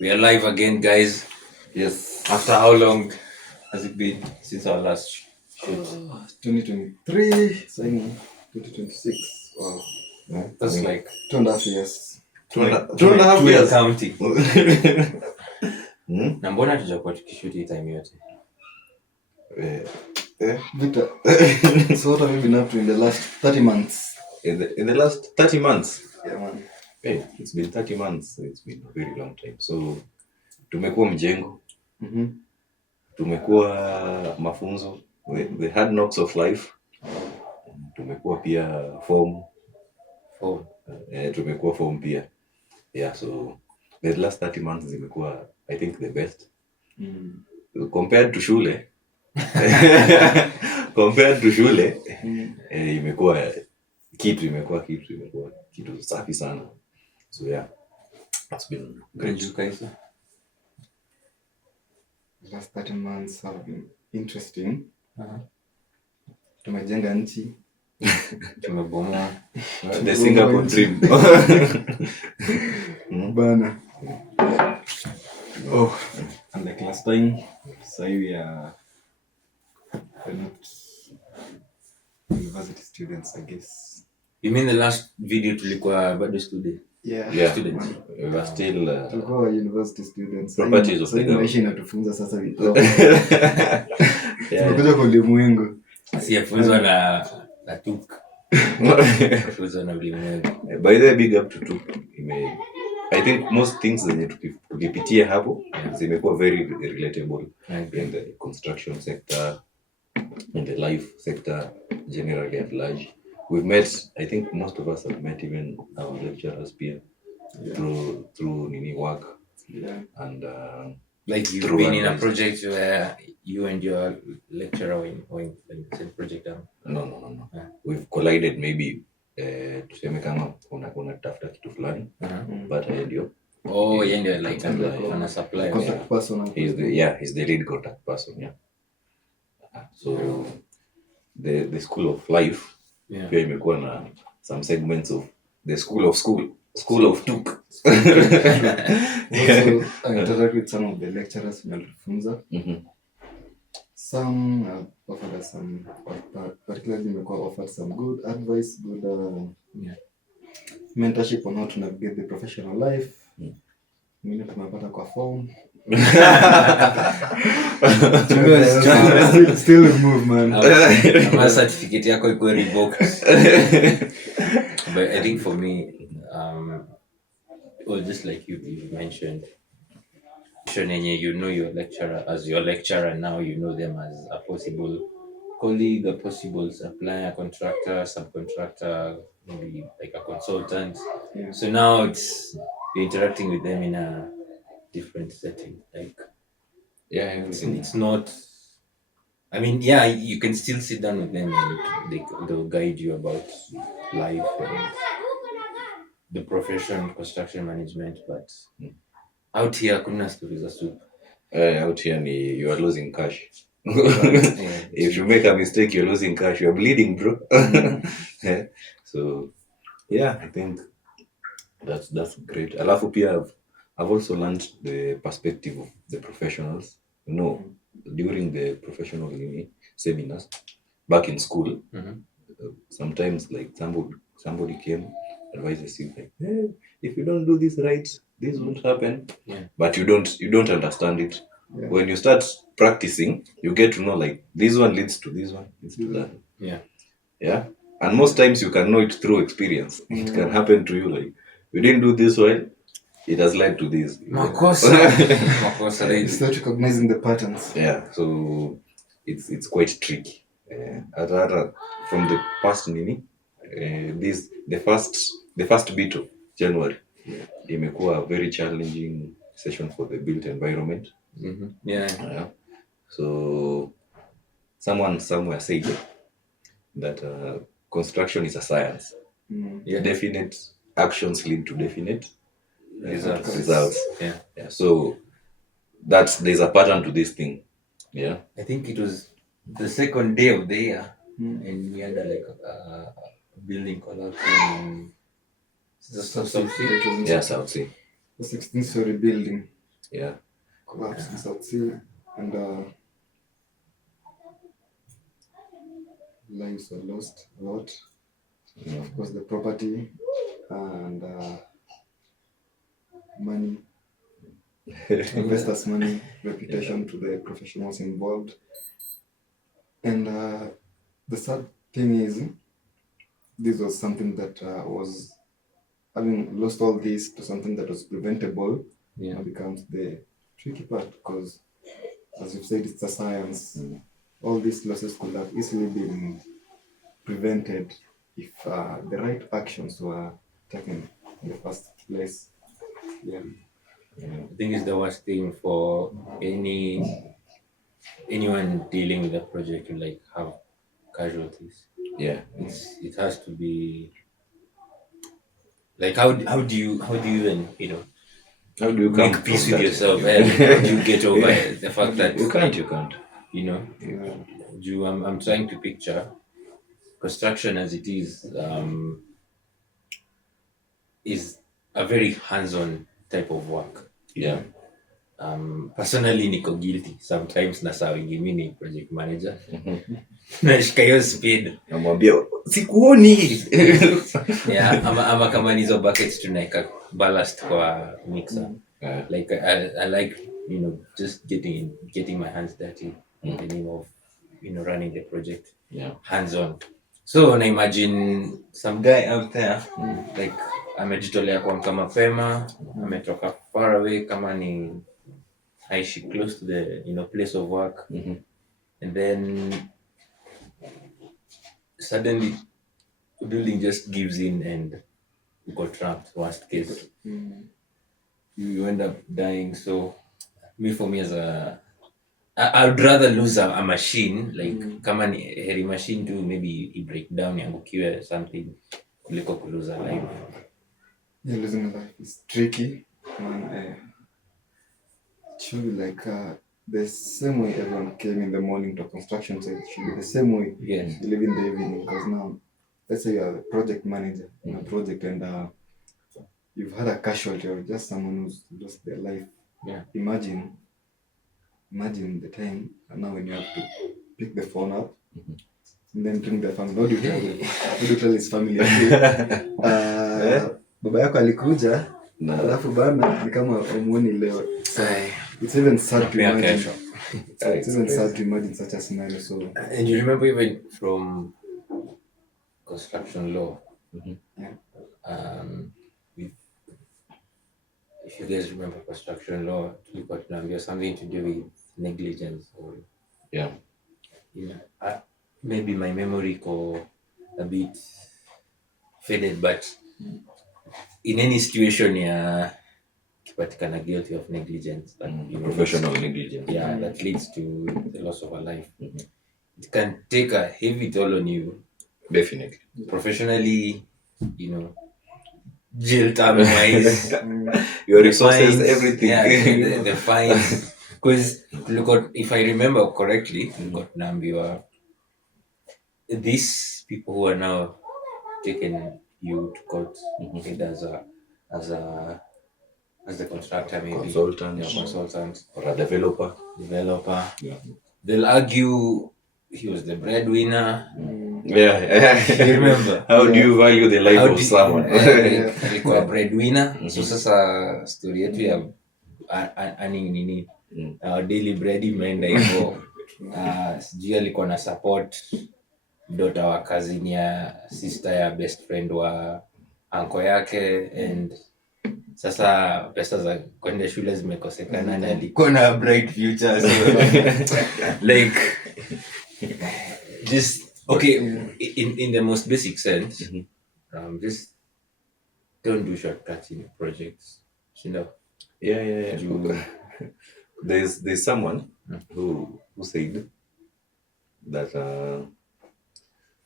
We are live again, guys. Yes. After how long has it been since our last shoot? 2023, saying 2026. Wow. That's like 2.5 years. Two and a half two years. counting. Na mbona tujakuwa tukishoot hii time yote? Victor, so what have you been up to in the last 30 months? In the last 30 months. Yeah, man. Hey, it's been 30 months. It's been a very long time. So tumekuwa mjengo. Tumekuwa mafunzo. The hard knocks of life. Tumekuwa pia form. Tumekuwa form pia. Yeah, so the last 30 months zimekuwa, I think, the best. Compared to shule. Imekuwa kitu safi sana. So yeah, it's been great. Kaisa. The last 30 months have been interesting. Tumejenga nchi. Tumebomoa. The Singapore dream. Bana. And like last time, say we are not university students, I guess. You mean the last video tulikuwa bado student? Yeah. Students. We were still tulikuwa university students. Properties of the government. Maisha inatufunza sasa vitu. Tumekuja kwa ulimwengu. Siyafunzwa na tuk. Funzwa na ulimwengu. By the way, big up to Tuk. I think most things zenye tukipitia hapo zimekuwa very relatable in the construction sector, in the life sector, generally at large. We've met, I think most of us have met even our lecturers peer through Nini work. Yeah. And like you've been in a project where you and your lecturer were in the same project? No. We've collided maybe tuseme kama unatafuta kitu fulani but ndio yeye ndio like ana supply contact person. He's the lead contact person. So the school of life pia imekuwa na some segments of the school of Tuk. Also, I interact with some of the lecturers who funza. Some offered us some, particularly offered some good advice, good mentorship on how to navigate the professional life. Mimi tumepata kwa form. Still move, man. My certificate yako iko revoked. But I think for me, just like you mentioned, you know your lecturer as your lecturer, now you know them as a possible colleague, a possible supplier, contractor, subcontractor, maybe like a consultant. Yeah. So now you're interacting with them in a different setting. Like, it's not. I mean, you can still sit down with them and they'll guide you about life and the profession, construction management, but out here, kuna stories of soup. Out here, you are losing cash. If you make a mistake, you're losing cash. You're bleeding, bro. So, I think that's great. Alafu pia, I've also learned the perspective of the professionals. During the professional seminars back in school, sometimes like somebody came, advises you like, hey, if you don't do this right, this won't happen. But you don't understand it. When you start practicing, you get to know like this one leads to this one, leads to that. And most times you can know it through experience. It can happen to you like, you didn't do this well, it has led to this. Makosa. It's not recognizing the patterns. So it's quite tricky. From the past the first bit of January, imekuwa a very challenging session for the built environment. So someone somewhere said that construction is a science. Definite actions lead to definite results. So there's a pattern to this thing. I think it was the second day of the year, and we had like a building collapsing. South Sea. The 16-story building. Yeah. collapsed in South Sea, and lives were lost a lot. Of course, the property and money, investors' money, reputation to the professionals involved. And the sad thing is, this was something that was having lost all this to something that was preventable. Now becomes the tricky part because, as you've said, it's a science. All these losses could have easily been prevented if the right actions were taken in the first place. Yeah. I think it's the worst thing for anyone dealing with a project to like have casualties. Yeah. It has to be like how do you even How do you come make peace from with that? yourself? Like, how do you get over the fact that You can't. you know I'm trying to picture construction as it is a very hands-on type of work. Yeah. Personally niko guilty sometimes na saa wingi mi ni project manager nashika hiyo speed Namwambia sikuoni. yeah, ama kama ni hizo buckets tunaeka ballast kwa mixer. Like I like just getting my hands dirty in the name of running the project hands on. So na imagine some guy out there like amejitolea kuamka mapema, ametoka far away, kama ni aishi close to the place of work, and then suddenly the building just gives in and you got trapped. Worst case, you end up dying. So for me as I'd rather lose a machine like kama ni heri machine tu maybe i break down yangukiwe something kuliko kulose a life. Yeah, losing a life is tricky. Man, it should be like the same way everyone came in the morning to a construction site. It should be the same way Yes. you live in the evening. Because now, let's say you are the project manager in a project and you've had a casualty or just someone who's lost their life. Yeah. Imagine the time and now when you have to pick the phone up and then bring the family. What do you tell his family? Baba yako alikuja alafu bana ni kama umuoni leo. It's even sad to imagine. It's even sad to imagine such a scenario. So and you remember even from construction law, if you guys remember construction law, tulikuwa tunaambiwa something to do with negligence or maybe my memory ko a bit faded, but in any situation kipatikana guilty of negligence, Professional negligence. that leads to the loss of a life, it can take a heavy toll on you. Definitely. Professionally, jail term wise, your resources, fines, everything. the fines. Because if I remember correctly, got naambiwa these people who are now taking you to court, either as the contractor, maybe consultant or a developer. They'll argue he was the breadwinner. You remember? How do you value the life of someone? Alikuwa breadwinner. So sasa story yetu ya earning nini, daily bread imeenda hivyo. Sijui alikuwa na support daughter wa cousin ya sister ya best friend wa uncle yake, and sasa pesa za kwenda shule zimekosekana na alikuwa na bright future. So like just okay, in the most basic sense, just don't do shortcuts in projects. Yeah. There's someone who said that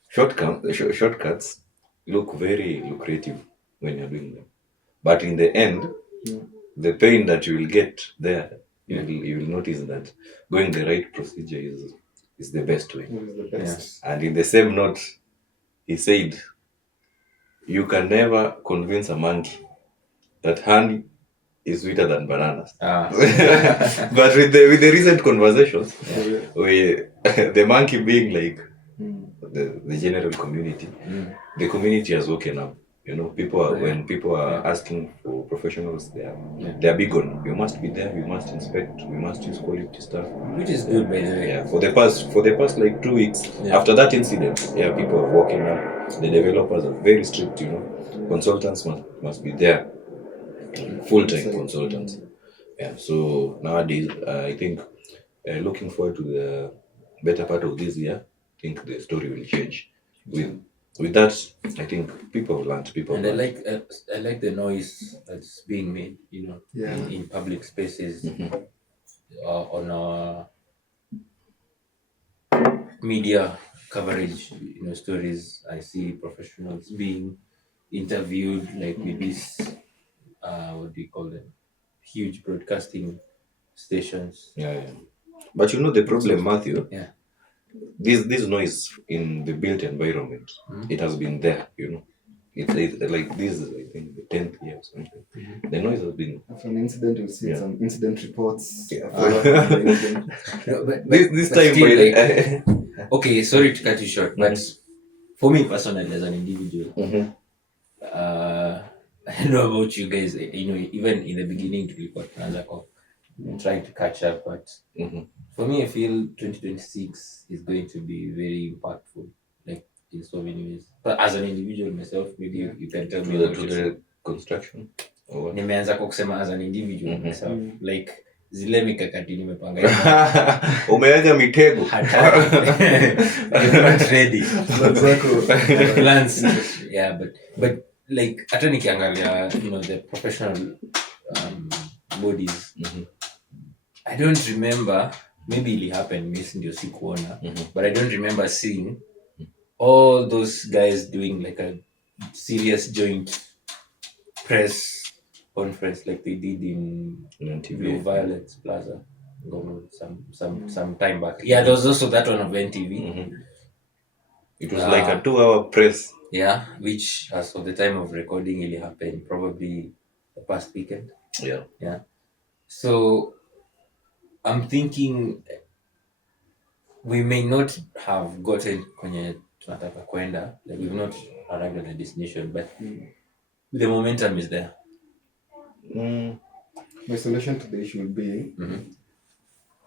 shortcuts look very lucrative when you're doing them, but in the end, the pain that you will get there, you will notice that going the right procedure is the best way. And in the same note, he said, you can never convince a monkey that honey is sweeter than bananas. Ah. But with the recent conversations, Yeah. we the monkey being like Mm. the general community, Mm. the community has woken up. You know, people are Yeah. when people are Yeah. asking for professionals, Yeah. they are big on you must be there, you must inspect, we must use quality stuff. Which is good, by the way. Yeah, for the past like 2 weeks Yeah. after that incident, people are woken up. The developers are very strict. You know, consultants must be there, full-time consultants. Yeah, so nowadays I think looking forward to the better part of this year. I think the story will change. With that, I think people have learned. People And have learned. I like the noise that's being made, Yeah. in public spaces, on media coverage, stories. I see professionals being interviewed, like with this, what do you call them? Huge broadcasting stations. Yeah. But you know the problem, Matthew. Yeah. This noise in the built environment, it has been there. You know, it's like this is I think the 10th year or something. The noise has been. After an incident, you'll see some incident reports. Yeah. No, This but time, still, by okay, sorry to cut you short, but for me personally, as an individual, I don't know about you guys. Even in the beginning to report trying to catch up, but for me, I feel 2026 is going to be very impactful, like in so many ways. But as an individual myself, maybe you can tell me what to you the think. construction. Or what? Nimeanza kwa kusema as an individual myself, like zile mikakati nimepanga Umeweka mitego. hatari. I'm not ready. Plans. Yeah, but like hata nikiangalia the professional bodies, I don't remember, maybe it happened, mimi ndio sikuona, but I don't remember seeing all those guys doing like a serious joint press conference like they did in Blue Violet Plaza some time back. Yeah, there was also that one of NTV. It was like a 2-hour press. Yeah, which as of the time of recording it happened probably the past weekend. Yeah. So I'm thinking we may not have gotten kwenye tunataka kwenda, like we've not arrived at the destination, but the momentum is there. My solution to the issue would be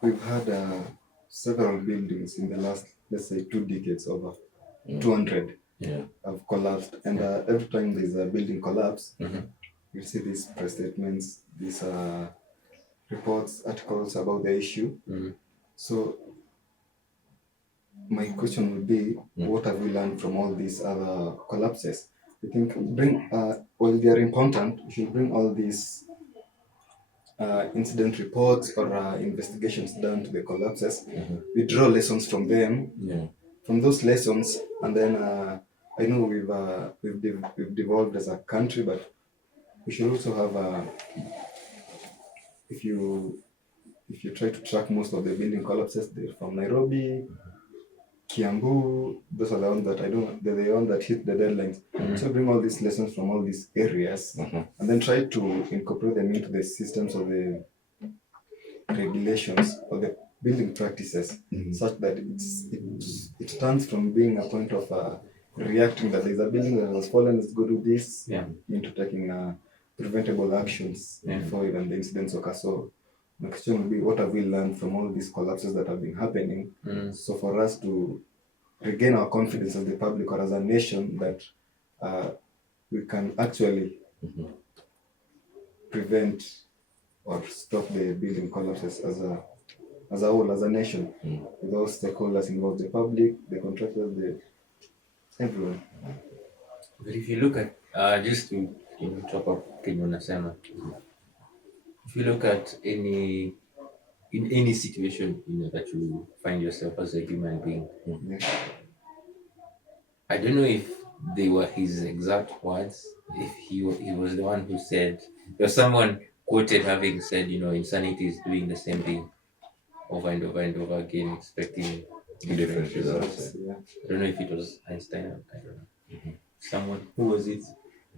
we've had several buildings in the last, let's say, 2 decades, over 200 have collapsed, and every time there's a building collapse, you see these press statements, these reports, articles about the issue. So my question would be, what have we learned from all these other collapses? I think while they are important, we should bring all these incident reports or investigations done to the collapses. We draw lessons from them, from those lessons, and then I know we've devolved as a country, but we should also have if you try to track most of the building collapses, they're from Nairobi, Kiambu. Those are the ones that they're the ones that hit the deadlines. So bring all these lessons from all these areas, and then try to incorporate them into the systems of the regulations or the building practices, such that it turns from being a point of reacting that there's a building that has fallen, let's go do this, into taking preventable actions before even the incidents occur. So my question would be, what have we learned from all these collapses that have been happening? So for us to regain our confidence as the public or as a nation that we can actually prevent or stop the building collapses as a whole, as a nation, with all stakeholders involved, the public, the contractors, everyone. But if you look at just to top up kenye unasema, if you look at in any situation that you find yourself as a human being, I don't know if they were his exact words, if he was the one who said, there's someone quoted having said, insanity is doing the same thing over and over and over again, expecting different results. I don't know if it was Einstein, I don't know. Someone, who was it?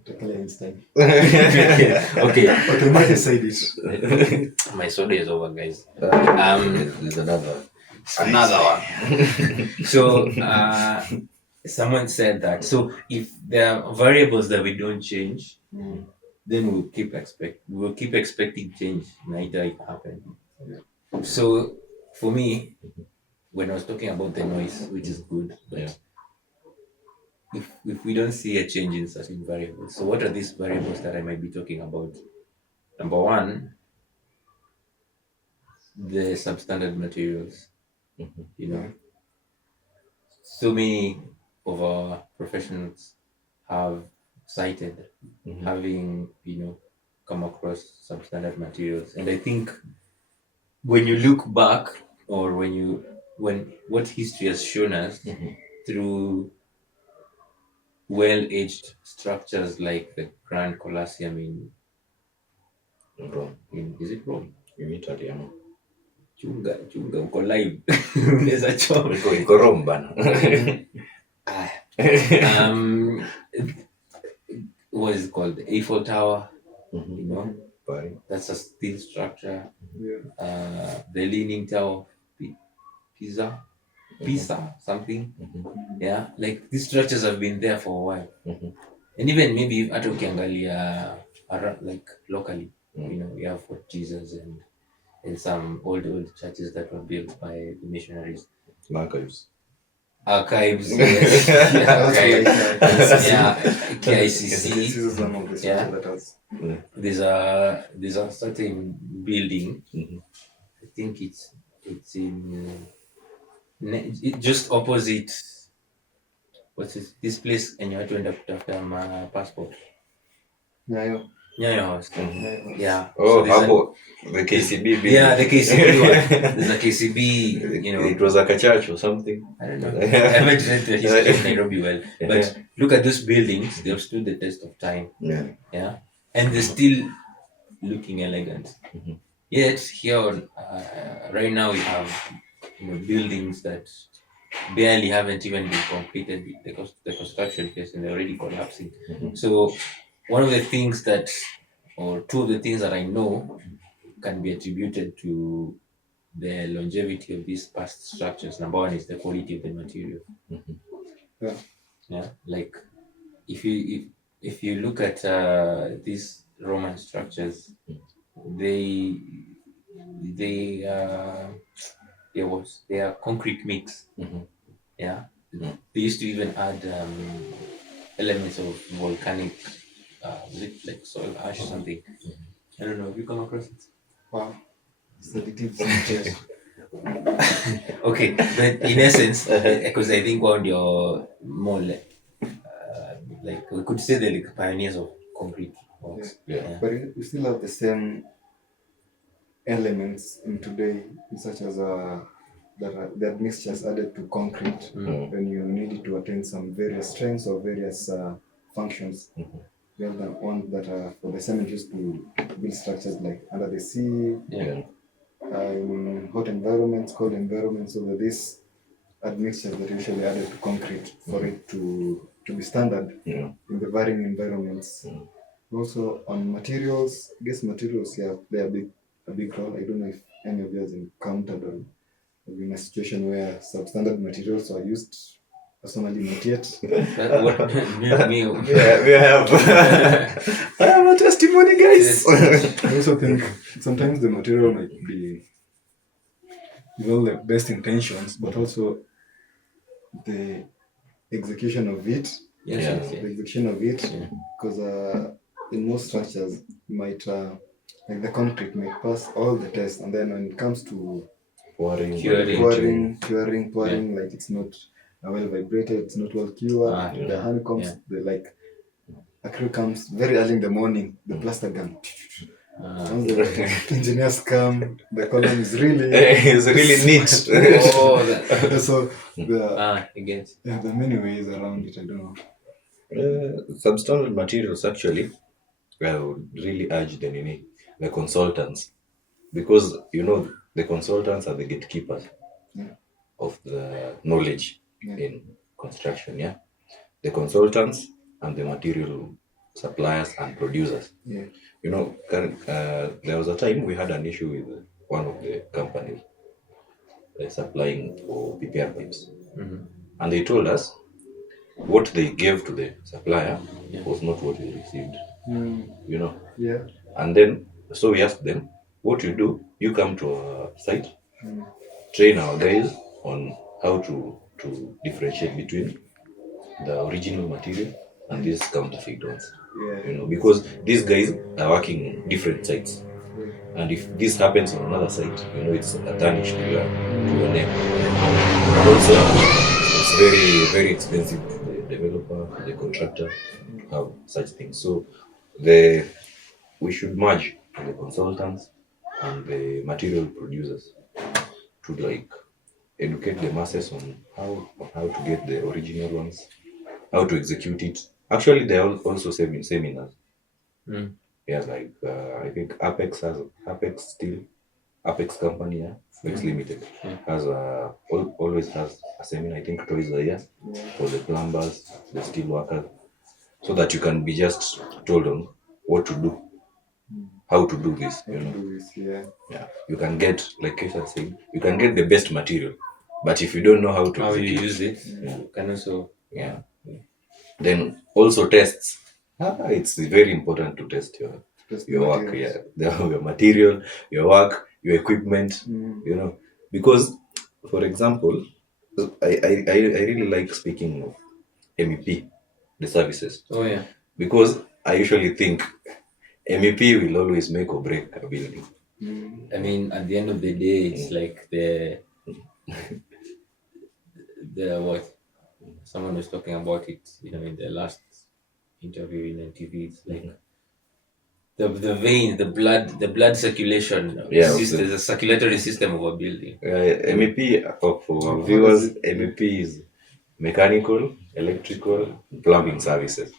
Takala Einstein. Okay, Okay, Mike said it. my soda is over, guys. There's another. Another one. So someone said that. So if there are variables that we don't change, then we'll keep expecting change, neither it happen. So for me, when I was talking about the noise, which is good, but Yeah. if we don't see a change in certain variables, so what are these variables that I might be talking about? Number one, the substandard materials. You know, so many of our professionals have cited having, come across substandard materials, and I think when you look back, or when what history has shown us through well-aged structures like the Grand Colosseum Rome. is it Rome? In Italy, ano. Chunga uko live unaweza choma. Iko Rome bana. um what is it called, the Eiffel Tower, Paris. that's a steel structure. Yeah. The Leaning Tower, Pisa something. Yeah, like these structures have been there for a while. And even maybe hata ukiangalia like locally, we have Fort Jesus and some old churches that were built by the missionaries. Archives, yes. Yeah, KICC. This is one of the Yeah. that has. There's a certain building. I think it's in just opposite. What's this place? And you have to end up after my passport. Nyayo. Nyayo House. Nyayo. Yeah. Oh, there's hapo the KCB building. Yeah, the KCB one. There's a KCB. It was like a church or something. I don't know. I haven't read the history of Nairobi well, but look at those buildings. They've stood the test of time. Yeah, and they're still looking elegant. Yet here, right now, we have buildings that barely haven't even been completed, the construction phase, and they're already collapsing. So one of the things or two of the things that I know can be attributed to the longevity of these past structures. Number one is the quality of the material. Yeah, like if you look at these Roman structures, they are concrete mix. Yeah, they used to even add elements of volcanic, is it like soil ash or something? I don't know. Have you come across it? Wow. Sedatives. Okay, but in essence, because I think one you're more like we could say they're like pioneers of concrete works. Yeah. But we still have the same elements in today, such as that mixtures added to concrete when you need it to attain some various strengths or various functions. We have the ones that are for the cement used to build structures like under the sea, in hot environments, cold environments. So that these admixtures that usually added to concrete for it to be standard in the varying environments. Also on materials, I guess materials play a big role. I don't know if any of you has encountered or been in a situation where substandard materials are used. Personally, not yet. Me. We have. I have a testimony, guys. I also think sometimes the material might be the best intentions, but also the execution of it. Yes. The execution of it, because in most structures, might like the concrete might pass all the tests, and then when it comes to Pouring, pouring, like it's not well vibrated, it's not well cured. The honeycombs, the crew comes very early in the morning, the plaster gun. Once the engineers come, the column is really it's really neat. So there are many ways around it. I don't know. Substandard materials actually, I would really urge the consultants, because the consultants are the gatekeepers of the knowledge in construction. The consultants and the material suppliers and producers. Yeah. You know, there was a time we had an issue with one of the companies supplying for PPR pipes, and they told us what they gave to the supplier was not what we received. You know, Yeah. and then so we asked them, what you do, you come to our site, train our guys on how to differentiate between the original material and these counterfeit ones. Yeah. You know, because these guys are working in different sites, and if this happens on another site, you know, it's a tarnish to your name. And also, it's very expensive to the developer, to the contractor to have such things. So the we should merge the consultants and the material producers to like educate the masses on how to get the original ones, how to execute it. Actually, there are also seminars. Yeah, like I think Apex Steel, Apex Company, yeah, Apex Limited has always has a seminar. I think twice a year for the plumbers, the steel workers, so that you can be just told on what to do, how to do this. You know, Yeah. yeah, you can get, like Kesha said, you can get the best material, but if you don't know how to How you execute, use it, you can also. yeah, then also tests. It's very important to test your work, yeah, your material, your work, your equipment, you know, because, for example, I really like speaking of MEP, the services, Oh yeah. because I usually think MEP will always make or break a building. I mean, at the end of the day, it's like the what someone was talking about it, in the last interview in NTV. It's like the vein, the blood circulation Yeah, system, the circulatory system of a building. MEP for our viewers, MEP is mechanical, electrical, plumbing services.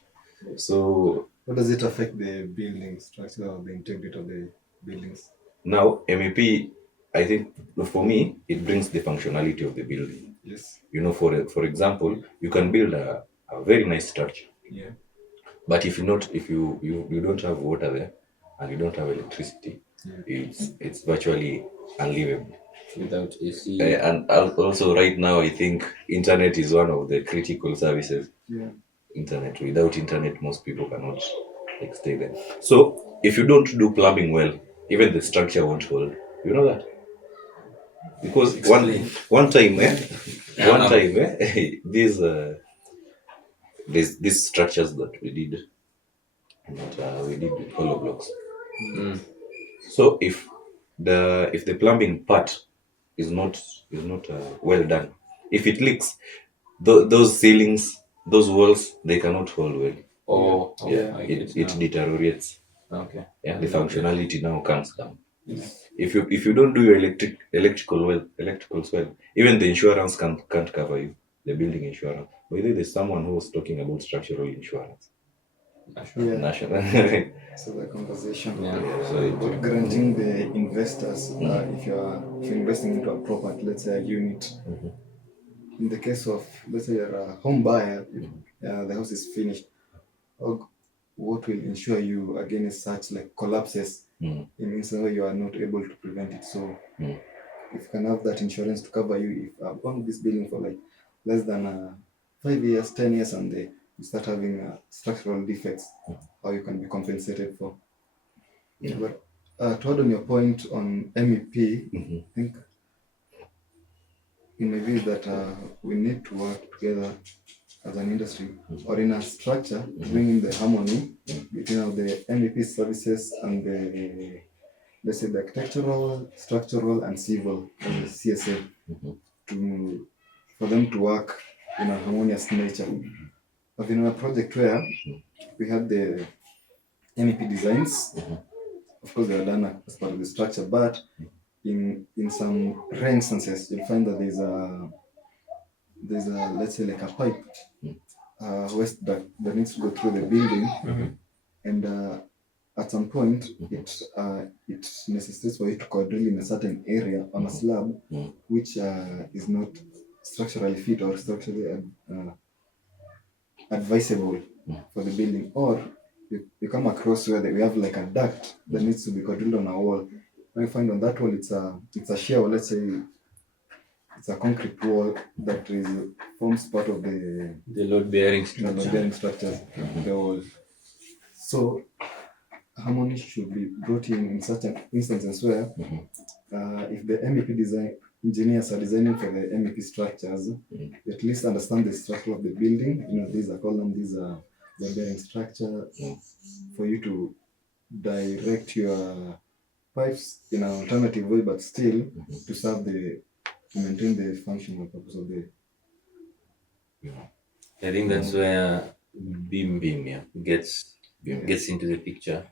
So How does it affect the building structure or the integrity of the buildings? now MEP, I think for me, it brings the functionality of the building. Yes. You know, for example, you can build a very nice structure. Yeah. But if you don't have water there and you don't have electricity, it's virtually unlivable. Without AC. And also right now, I think internet is one of the critical services. Yeah. Internet. Without internet, most people cannot like stay there. So if you don't do plumbing well, even the structure won't hold. You know that? Because Explain. one time, one Um, time, these structures that we did with hollow blocks. So if the plumbing part is not well done, if it leaks, those ceilings, those walls, they cannot hold well. Oh, Yeah, I it get now. deteriorates. Okay. Yeah, the functionality now comes down. If you don't do your electricals well, even the insurance can't cover you. The building insurance. By the way, there's someone who was talking about structural insurance. Yeah. National. So the conversation. Yeah. So But granting the investors, if you're investing into a property, let's say a unit, in the case of, let's say you're a home buyer, the house is finished, what will ensure you against such like collapses in instance where you are not able to prevent it? So if you can have that insurance to cover you, if I've owned this building for like less than 5 years, 10 years, and you start having structural defects, how you can be compensated for. Yeah. But to add on your point on MEP, I think in my view is that we need to work together as an industry or in a structure to bring in the harmony between the MEP services and the, let's say, the architectural, structural, and civil, the CSA, for them to work in a harmonious nature. I've been on a project where we had the MEP designs. Of course, they are done as part of the structure, but in some rare instances, you'll find that there's a, let's say, like a pipe waste that needs to go through the building, and at some point it necessitates for you to quadrille in a certain area on a slab, which is not structurally fit or structurally advisable for the building, or you come across where we have like a duct that needs to be drilled on a wall. I find on that wall it's a shear wall, let's say it's a concrete wall that is forms part of The load bearing the structure. bearing structures of the wall. So harmony should be brought in such an instances where if the MEP design engineers are designing for the MEP structures, they at least understand the structure of the building. You know, these are columns, these are the bearing structure, for you to direct your pipes in an alternative way, but still to serve to maintain the functional purpose of the. I think that's where beam Yeah. gets into the picture.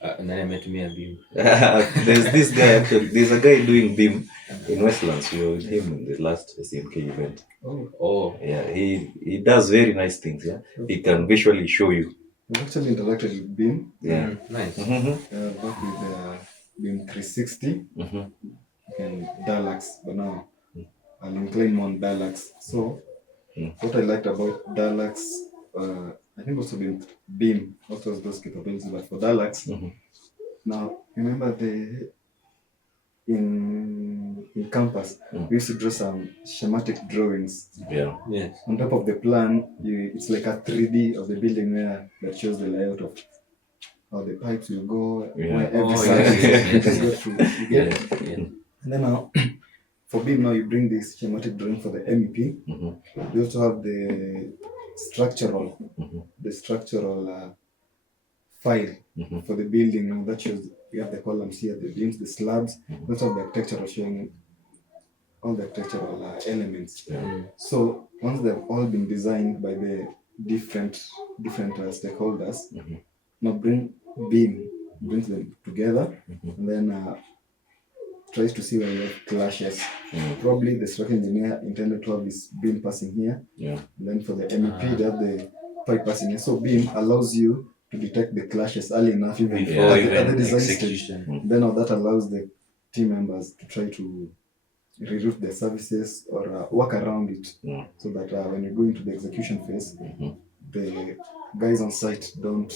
And then I met me a beam. There's this guy actually. There's a guy doing beam in Westlands. We were with him in the last SMK event. Oh, Yeah, he does very nice things. Yeah, he can visually show you. I've actually interacted with Beam. Yeah, nice. Worked with Beam 360 and Dialax, but now I'll incline more on Dialax. So what I liked about Dialax, I think also Beam also has those capabilities, but for Dialax, now remember in campus we used to draw some schematic drawings. yeah, Yes. On top of the plan, it's like a 3D of the building where that shows the layout of how the pipes will go, where every side is go through. You get it? Yeah. And then now, for Beam, now you bring this schematic drawing for the MEP. You also have the structural file for the building. Now that shows you have the columns here, the beams, the slabs. You also have the architectural showing all the architectural elements. So once they've all been designed by the different stakeholders, now Beam brings them together, and then tries to see where you have clashes. Probably the structural engineer intended to have this beam passing here. yeah. And then for the MEP, they have the pipe passing here. So Beam allows you to detect the clashes early enough, even Before at the design execution. stage. Then that allows the team members to try to reroute the services or work around it, so that when you go into the execution phase, the guys on site don't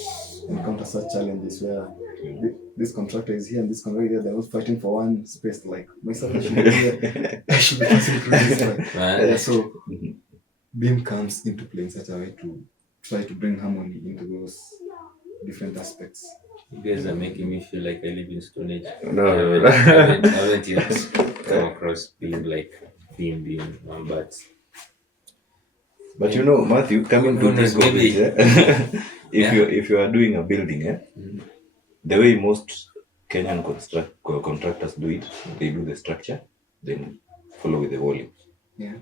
encounter such challenges where this contractor is here and this contractor here, they're all fighting for one space, like my service should be here, I should be passing through this way. So Beam comes into play in such a way to try to bring harmony into those different aspects. You guys are making me feel like I live in Stone Age. No. I haven't yet come across being like beam, but you know, Matthew, coming to this maybe if you are doing a building, the way most Kenyan contractors do it, they do the structure, then follow with the volume. Yeah.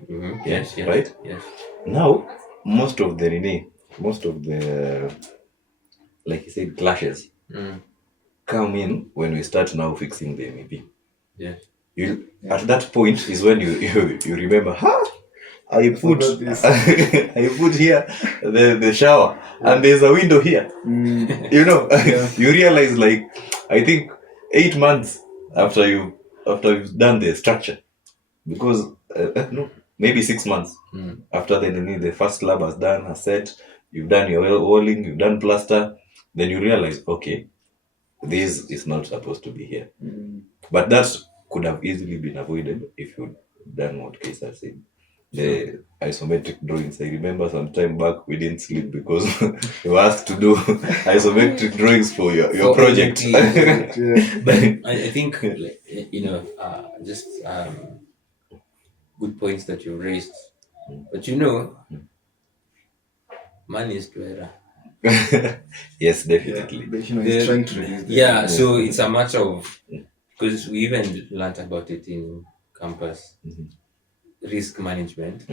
Yes. Right? Yes. Now, most of the like you said, clashes come in when we start now fixing the MEP. Yes. At that point is when you remember, I put I put here the shower and there's a window here. You know, you realize, like, I think 8 months after you've done the structure, because no, maybe 6 months after the first slab has set, you've done your walling, you've done plaster, then you realize, okay, this is not supposed to be here. But that could have easily been avoided if you'd done what Kaisa said. The isometric drawings. I remember some time back we didn't sleep because you were asked to do isometric drawings for your project. But I think, just good points that you raised. But money is to error. Yes, definitely. He's trying to reduce so it's a matter of, because we even learned about it in campus, risk management.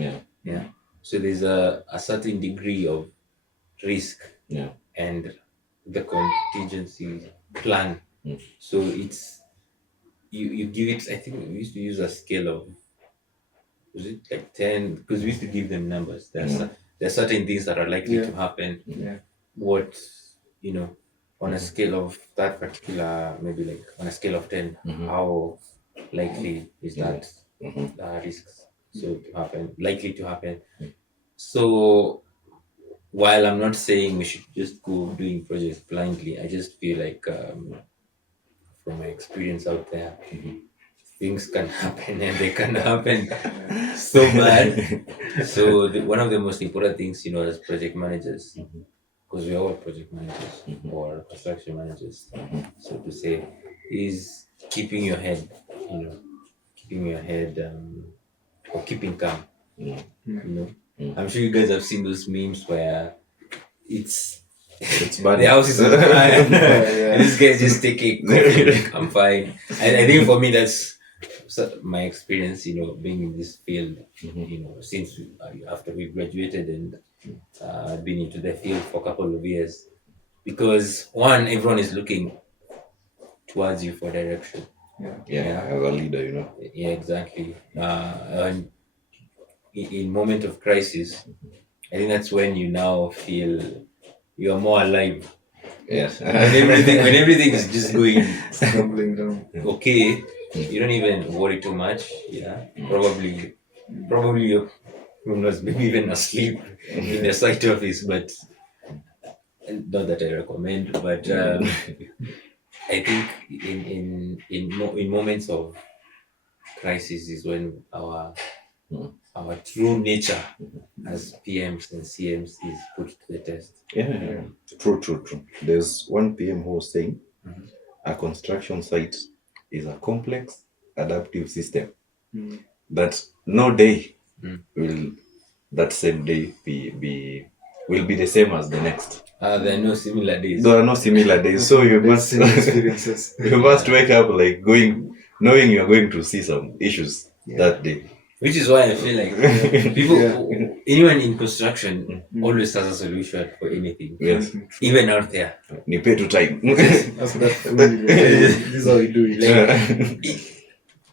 Yeah. So there's a certain degree of risk and the contingency plan. So it's you give it. I think we used to use a scale of, was it like 10? Because we used to give them numbers. There are certain things that are likely to happen. What on a scale of that particular, maybe like on a scale of 10, how likely is that risks likely to happen? So while I'm not saying we should just go doing projects blindly, I just feel like from my experience out there, things can happen and they can happen so bad. So one of the most important things, as project managers, because we are all project managers or construction managers, so to say, is keeping your head, keeping your head or keeping calm. I'm sure you guys have seen those memes where it's bad. the house is on fire. Yeah. And this guy's just taking coffee, like, I'm fine. And I think for me that's my experience, being in this field, since after we graduated and been into the field for a couple of years. Because one, everyone is looking towards you for direction. Yeah, as a leader, Yeah, exactly. And in moment of crisis, I think that's when you now feel you are more alive. Yes. When everything is just going Stumbling down. okay, you don't even worry too much. Yeah, probably you was maybe even asleep in the site office, but not that I recommend. But I think in moments of crisis is when our true nature as PMs and CMs is put to the test. Yeah. True. There's one PM who was saying a construction site is a complex adaptive system that no day will that same day will be the same as the next. There are no similar days. There are no similar days, so you must Same experiences. you must wake up like knowing you're going to see some issues that day. Which is why I feel like people, anyone in construction always has a solution for anything. Yes. Even out there. Ni pay to time. That's this is how we do it. It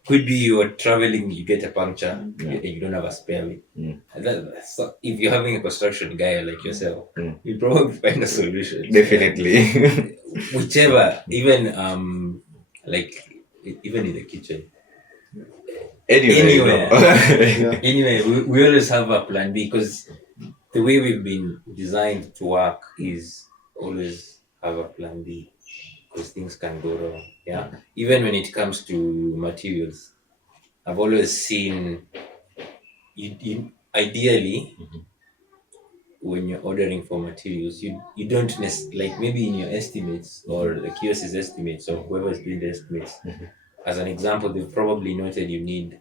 could be you're traveling, you get a puncture, you don't have a spare wheel. So if you're having a construction guy like yourself, you'll probably find a solution. Definitely. Whichever, even like even in the kitchen. Anywhere. Anyway, we always have a plan B because the way we've been designed to work is always have a plan B because things can go wrong. Yeah. Even when it comes to materials, I've always seen ideally when you're ordering for materials, you don't like maybe in your estimates or the QS's estimates or whoever's doing the estimates. As an example, they've probably noted you need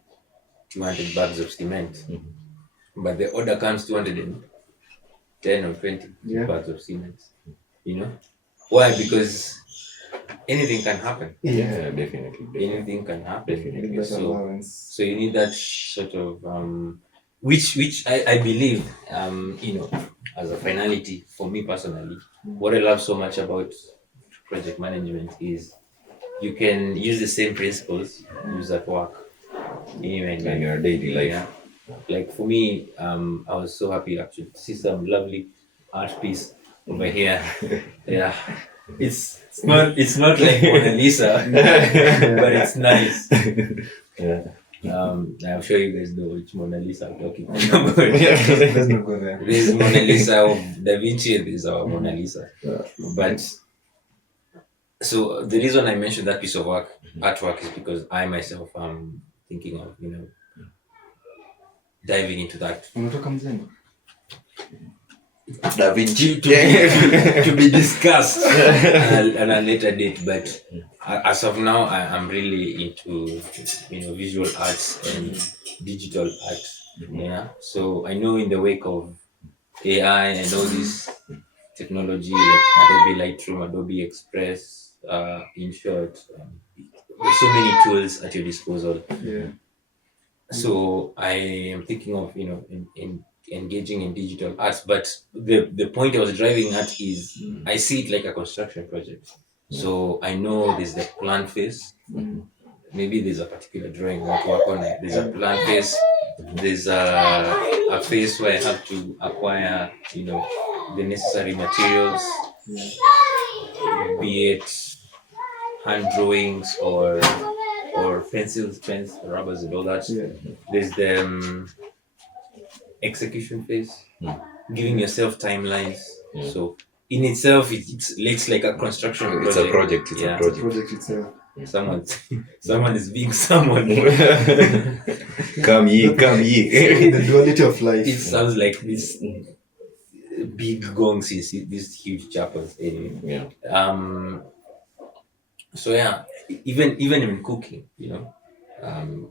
200 bags of cement, but the order comes 210 or 20 bags of cement. Why? Because anything can happen. Yeah, definitely. Anything can happen. Definitely. So you need that sort of which I believe as a finality for me personally, what I love so much about project management is you can use the same principles use at work anyway In your daily life. Yeah. Like for me, I was so happy actually to see some lovely art piece over here. Yeah. It's not like Mona Lisa, but it's nice. Yeah. I'm sure you guys know which Mona Lisa I'm talking about. Let's not go there. There's Mona Lisa of Da Vinci and there's our Mona Lisa. But so the reason I mentioned that piece of artwork is because I myself am thinking of, diving into that. Unatoka mzengo? Da Vinci. To be discussed at a later date, but as of now I'm really into visual arts and digital art. Yeah, so I know in the wake of AI and all this technology like Adobe Lightroom, Adobe Express, in short, there's so many tools at your disposal. Yeah. So I am thinking of in engaging in digital arts, but the point I was driving at is I see it like a construction project. So I know there's the plan phase. Maybe there's a particular drawing I want to work on. There's a plan phase. There's a phase where I have to acquire the necessary materials, be it hand drawings or pencils, pens, rubbers, and all that. Yeah. There's the execution phase, giving yourself timelines. So in itself, it's like a construction project. It's a project. It's Yeah. a project. Project itself. Someone, someone is being someone. Come ye. The duality of life. It sounds like this big gongs, these huge chapels. Anyway. Yeah. So yeah, even in cooking, I'm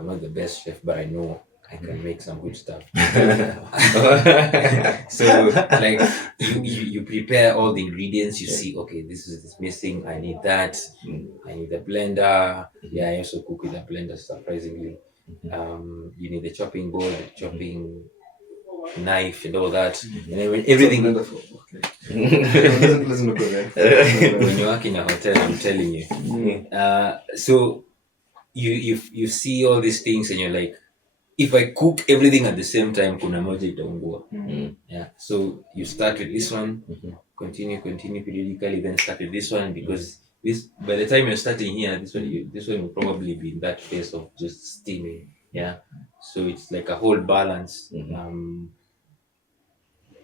not the best chef, but I know I can make some good stuff. So like you prepare all the ingredients, you see, okay, this is missing, I need that, I need a blender. Yeah, I also cook with a blender, surprisingly. You need the chopping board, the chopping knife and all that. And then when everything Okay. Let's not go there. when you work in a hotel, I'm telling you. So you see all these things and you're like, if I cook everything at the same time, kuna moja itaungua. Yeah. So you start with this one, continue periodically, then start with this one, because this, by the time you're starting here, this one will probably be in that phase of just steaming. Yeah. So it's like a whole balance.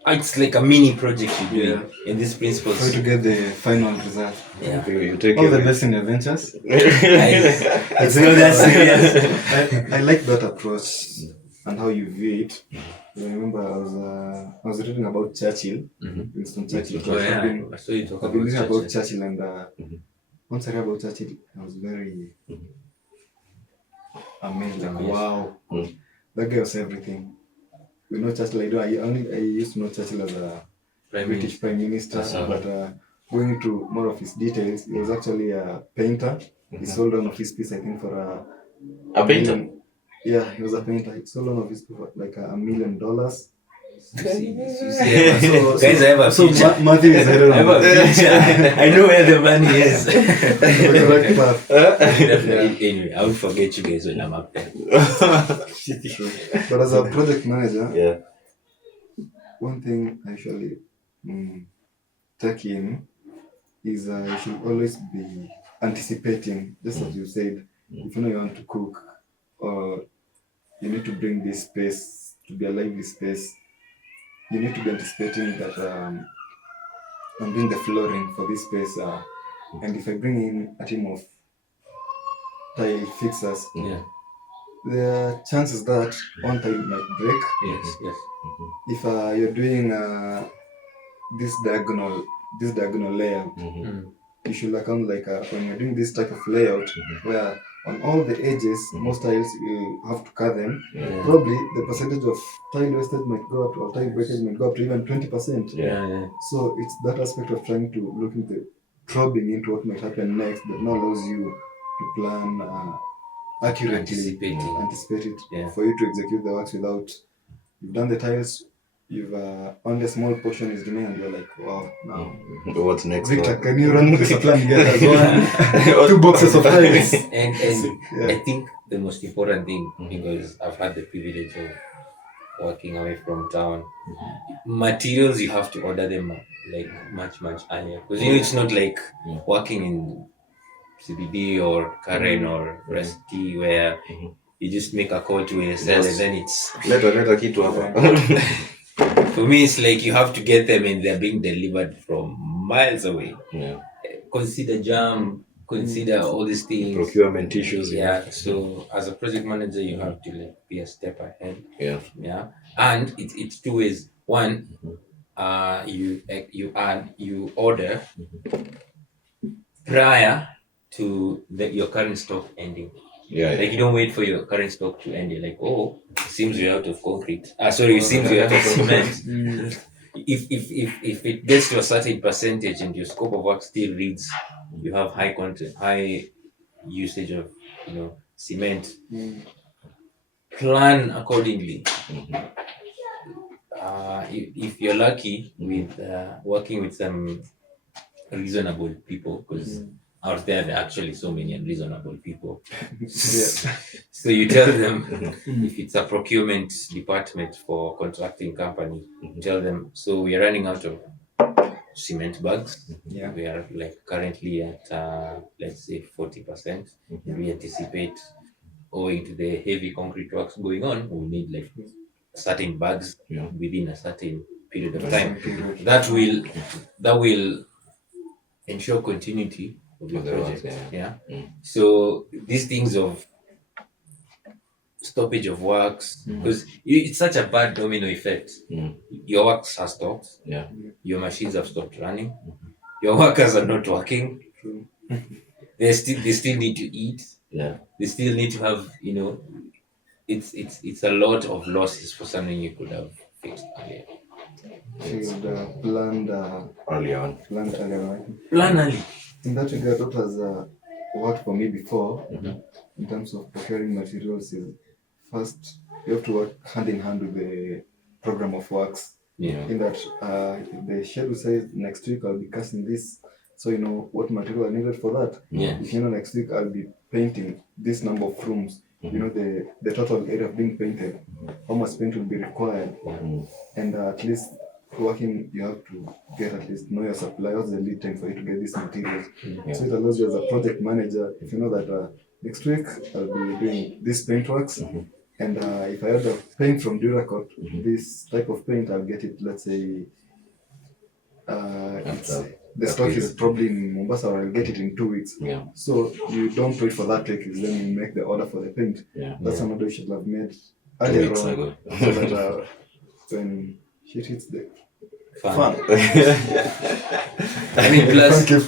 It's like a mini project you do in these principles. Try to get the final result. Yeah. You take All the every- best in your ventures. It's not that serious. I like that approach and how you view it. I remember I was reading about Churchill, Winston Churchill. Oh, yeah. I saw you talk I've been reading about Churchill. Churchill, and once I read about Churchill, I was very amazed. Like, wow, that guy was everything. We know Churchill. I used to know Churchill as a British Prime Minister, but going into more of his details, he was actually a painter. He sold one of his piece, I think, for A painter? Yeah, he was a painter. He sold one of his piece for like $1 million. Guys, I have a So future. Matthew is ahead I have of a future. I know where the money is. the correct path. Definitely. Anyway, I will forget you guys when I'm up there. But as a project manager, Yeah. one thing I usually take in is you should always be anticipating, just as you said. If you know you want to cook, or you need to bring this space to be a lively space, you need to be anticipating that I'm doing the flooring for this space, and if I bring in a team of tile fixers, Yeah. there are chances that one tile might break. Yes. If you're doing this diagonal layout, you should account like when you're doing this type of layout, where on all the edges, most tiles you have to cut them. Probably the percentage of tile wastage might go up, or tile breakage might go up to even 20%. Yeah. So it's that aspect of trying to look into probing into what might happen next that now allows you to plan accurately, anticipate it, for you to execute the works without you've done the tiles, you've only a small portion is remaining, and you're like, wow, now What's next? Victor, can you run this plan together as one? 2 boxes of tiles. And I think the most important thing, because I've had the privilege of working away from town, materials, you have to order them like much earlier, because it's not like working in CBD or Karen or Resti where you just make a call to ASL and then it's Leta kitu hapa. for me it's like you have to get them and they're being delivered from miles away. Consider jam, consider all these things, Procurement issues. So as a project manager you have to like be a step ahead. And it's two ways. One, you order prior to your current stock ending. Like you don't wait for your current stock to end. You're like, oh, it seems we're out of concrete. It seems we're out of cement. If it gets to a certain percentage and your scope of work still reads, you have high usage of cement. Plan accordingly. If you're lucky with working with some reasonable people, because out there are actually so many unreasonable people. So you tell them, if it's a procurement department for contracting company, tell them, so we are running out of cement bags. We are like currently at let's say 40%. We anticipate, owing to the heavy concrete works going on, we need like certain bugs within a certain period of time. Period. That will ensure continuity of your Of the works, project. yeah. Yeah. So these things of stoppage of works, because it's such a bad domino effect. Your works have stopped. Yeah. Your machines have stopped running. Your workers are not working. True. They still need to eat. Yeah. They still need to have, it's a lot of losses for something you could have fixed earlier. Should planned Early on. earlier, right? Plan early. In that regard, what has worked for me before in terms of procuring materials is first you have to work hand in hand with the program of works. Yeah. In that the schedule says next week I'll be casting this, so you know what material are needed for that. Yeah. If you know next week I'll be painting this number of rooms, you know the total area being painted, how much paint will be required, and at least working you have to get at least know your supply, what's the lead time for you to get these materials. So it allows you as a project manager, if you know that next week I'll be doing this paint works, and if I order paint from Duracoat, this type of paint, I'll get it, let's say, the stock is probably in Mombasa, or I'll get it in 2 weeks. Yeah. So you don't wait for that 2 weeks, then you make the order for the paint. Yeah. That's another you should have made 2 earlier weeks on, ago. so that when shit hits the Fun. fan. I mean, plus Thank you.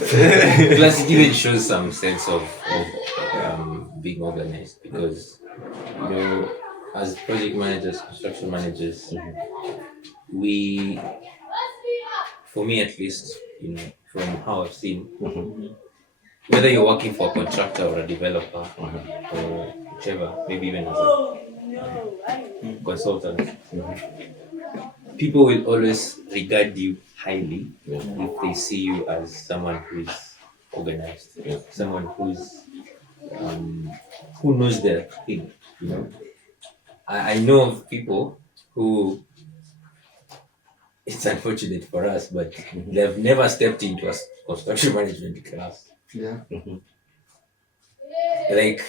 plus it even shows some sense of being organized, because as project managers, construction managers, we, for me at least, from how I've seen, whether you're working for a contractor or a developer or whichever, maybe even as a consultant, people will always regard you highly if they see you as someone who's organized, someone who knows their thing. I know of people who, it's unfortunate for us, but they've never stepped into a construction management class. Yeah. Like,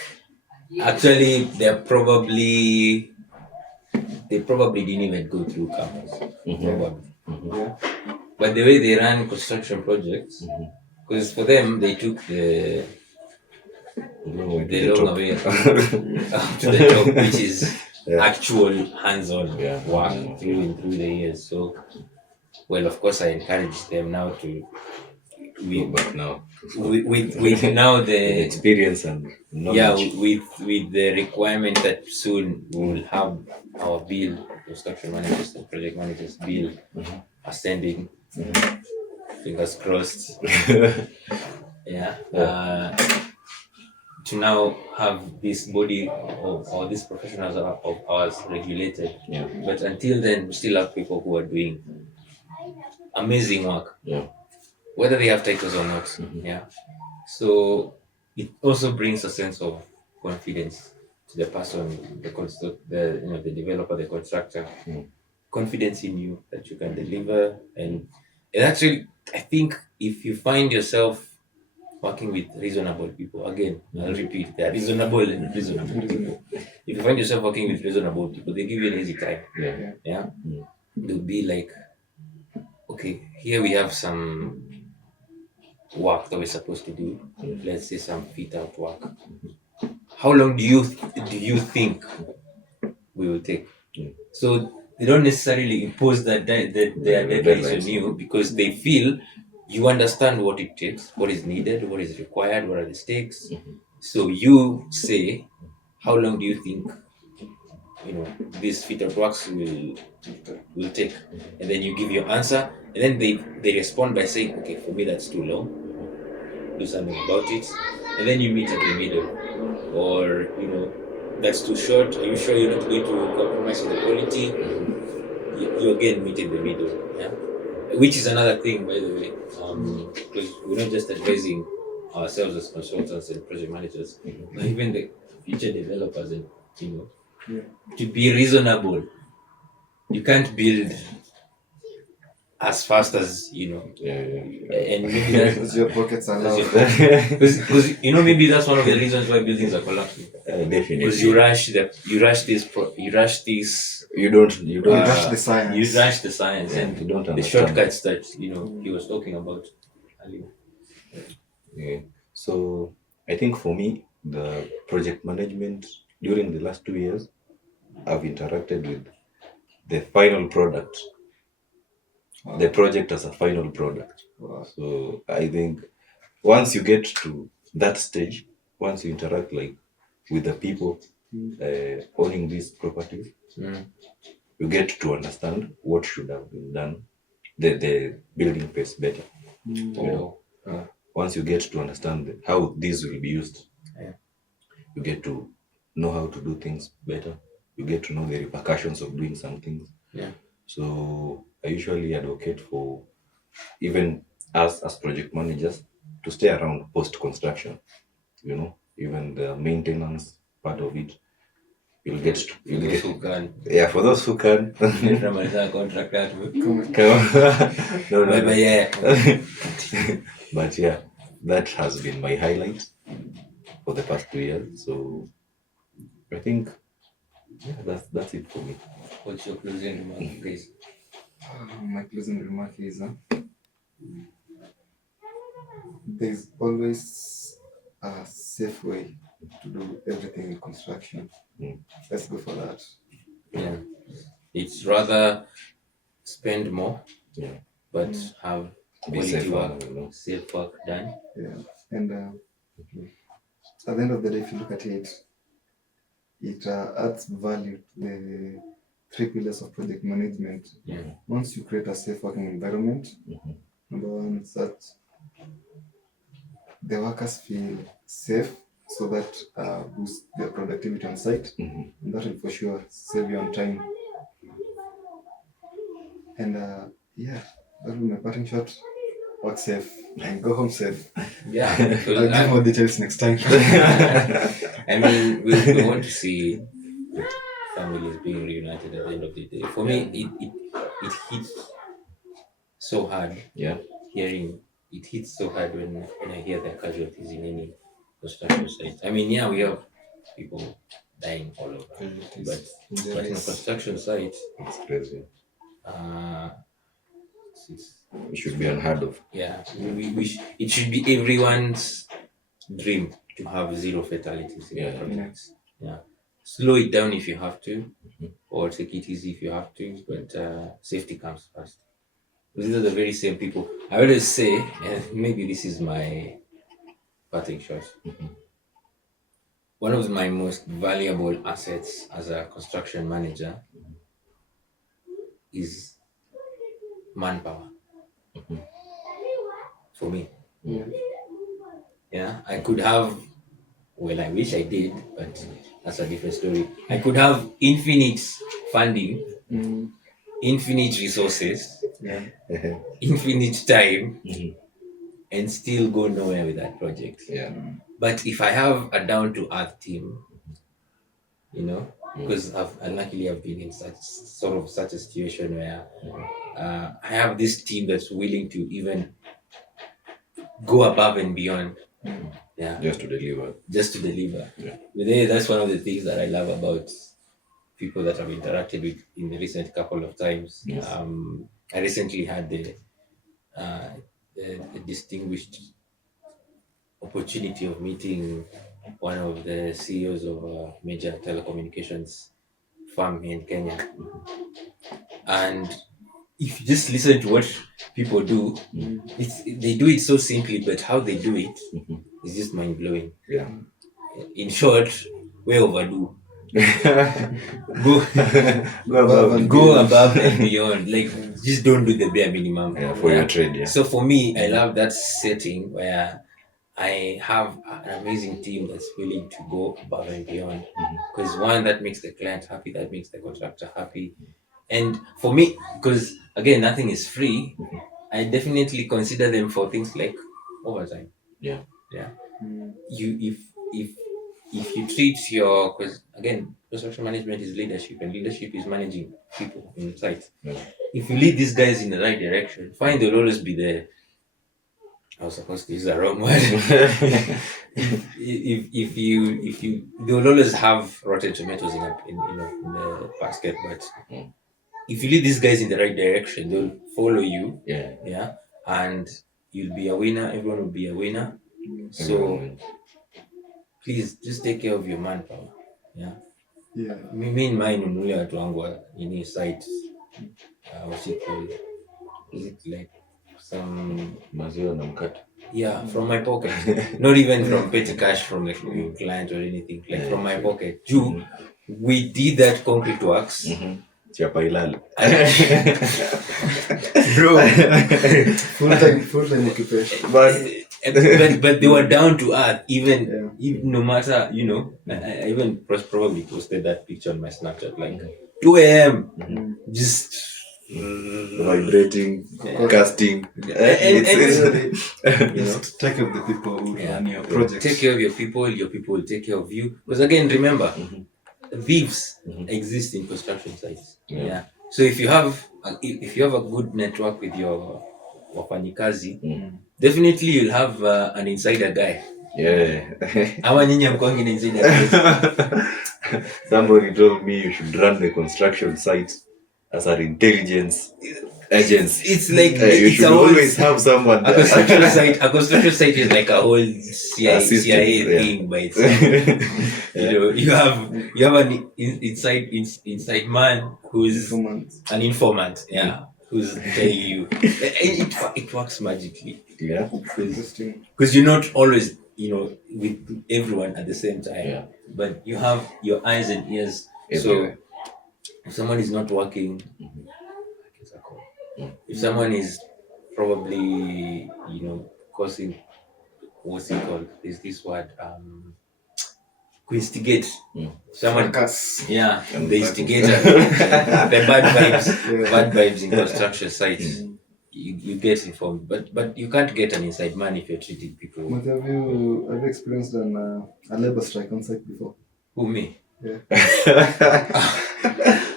actually, they probably didn't even go through campus. Probably. Yeah. But the way they run construction projects, because for them they took the long way up to the top, which is actual hands-on work through the years. So, well, of course, I encourage them now to But now, with now the experience and knowledge. with the requirement that soon we will have our bill, construction managers and project managers bill ascending. Fingers crossed. To now have this body or these professionals of ours regulated. But until then, we still have people who are doing amazing work. Whether they have titles or not. So it also brings a sense of confidence to the person, the developer, the constructor. Confidence in you that you can deliver, and actually, I think if you find yourself working with reasonable people, again, I'll repeat, they are reasonable and reasonable people. If you find yourself working with reasonable people, they give you an easy time. They'll be like, okay, here we have some work that we're supposed to do. Let's say some fit out work. How long do you think we will take? So they don't necessarily impose their deadlines on you, because they feel you understand what it takes, what is needed, what is required, what are the stakes. So you say, how long do you think this fit out works will take? And then you give your answer, and then they respond by saying, okay, for me that's too long, do something about it. And then you meet at the middle, or that's too short, are you sure you're not going to compromise on the quality? You again meet in the middle, which is another thing, by the way, because we're not just advising ourselves as consultants and project managers, but even the future developers, and to be reasonable. You can't build as fast as and maybe that's As your pockets allow. because maybe that's one of the reasons why buildings are collapsing. Definitely. Because you rush this, you don't You rush the science. you rush the science and you don't the understand shortcuts that he was talking about earlier. Yeah. So I think for me, the project management during the last 2 years, I've interacted with the final product, the project as a final product. Wow. So I think once you get to that stage, once you interact like with the people owning these properties, you get to understand what should have been done, the building pace better. Once you get to understand how these will be used, you get to know how to do things better. You get to know the repercussions of doing some things. So I usually advocate for, even as project managers, to stay around post construction. Even the maintenance part of it, you'll get to, Who can? yeah, for those who can. Contractor. No, But yeah. But yeah, that has been my highlight for the past 2 years. So I think that's it for me. What's your closing remark, please? My closing remark is there's always a safe way to do everything in construction. Let's go for that. Yeah. It's rather spend more, but have quality work, safe work done. Yeah. And at the end of the day, if you look at it, it adds value to the 3 pillars of project management. Once you create a safe working environment, number one is that the workers feel safe, so that boosts their productivity on site, and that will for sure save you on time. And yeah, that will be my parting shot. Work safe and go home safe. Yeah, I'll give more details next time. I mean, we want to see families being reunited at the end of the day. For me, it hits so hard. Hearing it hits so hard when I hear the casualties in any construction site. I mean, yeah, we have people dying all over, but in a construction site, It's crazy. It should be unheard of. Yeah, it should be everyone's dream to have 0 fatalities in their projects. Yeah, slow it down if you have to, or take it easy if you have to, but safety comes first. These are the very same people. I always say, and maybe this is my parting shot. One of my most valuable assets as a construction manager is manpower. For me. Yeah, I could have, well, I wish I did, but that's a different story. I could have infinite funding, infinite resources, infinite time, and still go nowhere with that project. But if I have a down to earth team, because luckily I've been in such a situation where I have this team that's willing to even go above and beyond. Just to deliver. That's one of the things that I love about people that I've interacted with in the recent couple of times. I recently had the distinguished opportunity of meeting one of the CEOs of a major telecommunications firm in Kenya. And if you just listen to what people do, they do it so simply, but how they do it is just mind blowing. In short, way overdue. Go above and beyond. Like, just don't do the bare minimum for your trade. So for me, I love that setting where I have an amazing team that's willing to go above and beyond. Because one, that makes the client happy, that makes the contractor happy. And for me, because again, nothing is free, I definitely consider them for things like overtime. Yeah. You if if you treat your, because again, construction management is leadership, and leadership is managing people in site. Yeah. If you lead these guys in the right direction, fine, they'll always be there. I was supposed to use the wrong word. if you they'll always have rotten tomatoes in the basket, but if you lead these guys in the right direction, they'll follow you. Yeah. And you'll be a winner. Everyone will be a winner. So Everyone. please just take care of your manpower. Yeah. Yeah. Me in mine ununulia watu wangu wa ini site. What's it called? Is it like some Maziwa na mkate. Yeah, from my pocket. Not even from petty cash from the client or anything. Like from my pocket. We did that concrete works. Chapa ilale. Bro. Full-time occupation. But they were down to earth, even no matter, I even probably posted that picture on my Snapchat, like 2 a.m. Just vibrating, casting. Just take care of the people who run your project. Take care of your people will take care of you. Because again, remember, thieves exist in construction sites. Yeah. So if you have a good network with your wafanyikazi, definitely you'll have an insider guy. Ama nyinyi mkongi insider guy. Somebody told me you should run the construction site as an intelligence agency. It's like you should always have someone there. A construction site is like a whole CIA thing by itself. You have an inside man who's an informant. Yeah. Who's telling you it works magically. Yeah. Because you're not always, with everyone at the same time. Yeah. But you have your eyes and ears. Everywhere. So if someone is not working, if someone is probably, causing, what's it called? There's this word, instigate. Someone, and the instigator, the bad vibes in construction sites. You get informed, but you can't get an inside man if you're treating people. But have you experienced a labor strike on site before? Who, me? Yeah.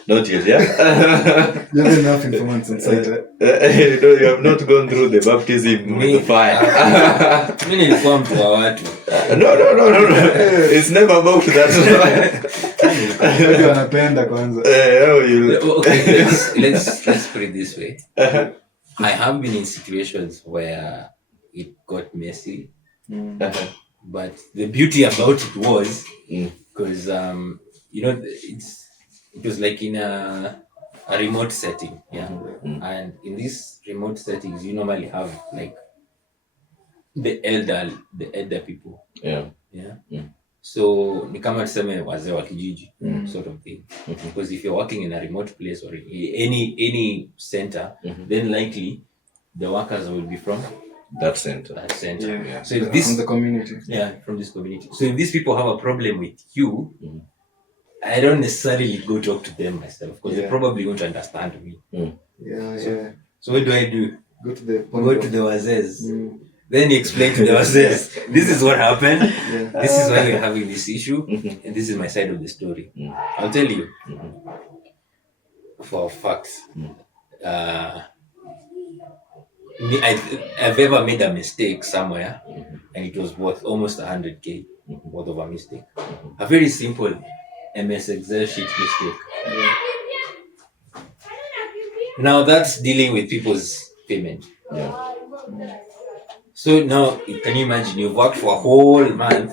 Not yet, yeah? You have enough informants on site. You have not gone through the baptism with the fire. No. It's never about that. Okay, let's put it this way. I have been in situations where it got messy, but the beauty about it was because it was like in a remote setting, and in these remote settings you normally have like the elder people, so ni kama tuseme wazee wa kijiji sort of thing, because if you're working in a remote place or any center, then likely the workers will be from that center. Yeah. So if this from the community, from this community, so if these people have a problem with you, I don't necessarily go talk to them myself, because they probably won't understand me. So what do? Go to the wazes. Then you explain to the wazes, this is what happened, this is why we're having this issue, and this is my side of the story. I'll tell you for a fact. I've ever made a mistake somewhere, and it was worth almost 100K worth of a mistake. A very simple MS Excel sheet mistake. Now that's dealing with people's payment. So now, can you imagine, you've worked for a whole month,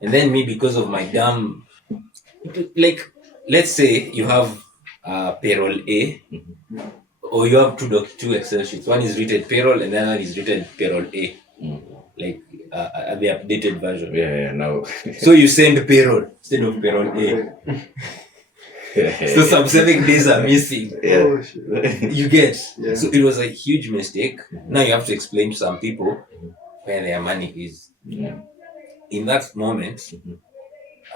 and then me, because of my damn, like, let's say you have payroll A, or you have two Excel sheets. One is written payroll, and the other is written payroll A, like the updated version. Now. So you send payroll instead of payroll A. So some 7 days are missing. You get. So it was a huge mistake. Now you have to explain to some people where their money is. In that moment,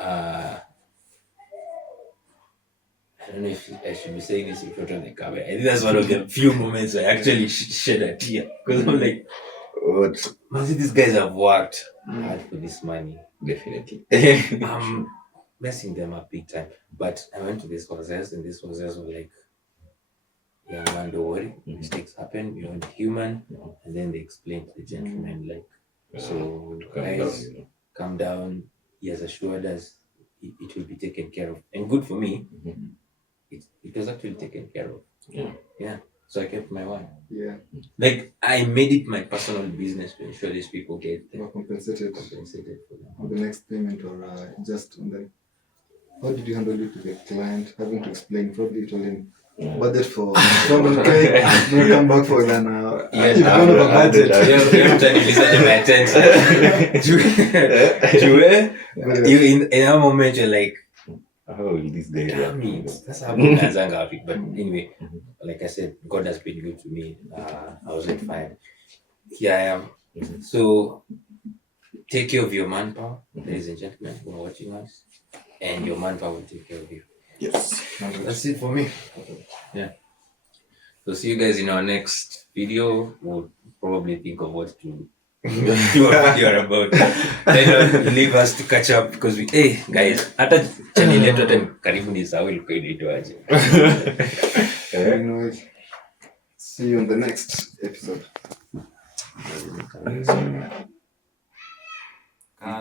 I don't know if I should be saying this in front of the camera. I think that's one of the few moments where I actually shed a tear, because I'm like, what? these guys have worked hard for this money. Definitely. I'm messing them up big time. But I went to this courses, and this courses were like, young man, don't worry, mistakes happen, you're only human. And then they explained to the gentleman, like, so Calm down, guys, calm down. He has assured us it will be taken care of. And good for me, it was actually taken care of. Yeah. So I kept my word. Yeah. Like, I made it my personal business to ensure these people get compensated for them. on the next payment, or just on the. How did you handle it to the client? Having to explain, probably told him budget for travel cake, no come back for an hour. Yeah, You've gone over budget. In that moment, you're like, how will this day damn it. That's how Nazanga it. But anyway, like I said, God has been good to me. I wasn't fired. Here I am. So take care of your manpower, ladies and gentlemen who are watching us, and your manpower will take care of you. Yes. That's it for me. Yeah. So see you guys in our next video. We'll probably think of what to do a video about. Then leave us to catch up because we, hey guys, hata channel yetu hata karibu ni sawa ilikuwa inaitwaje. See you on the next episode.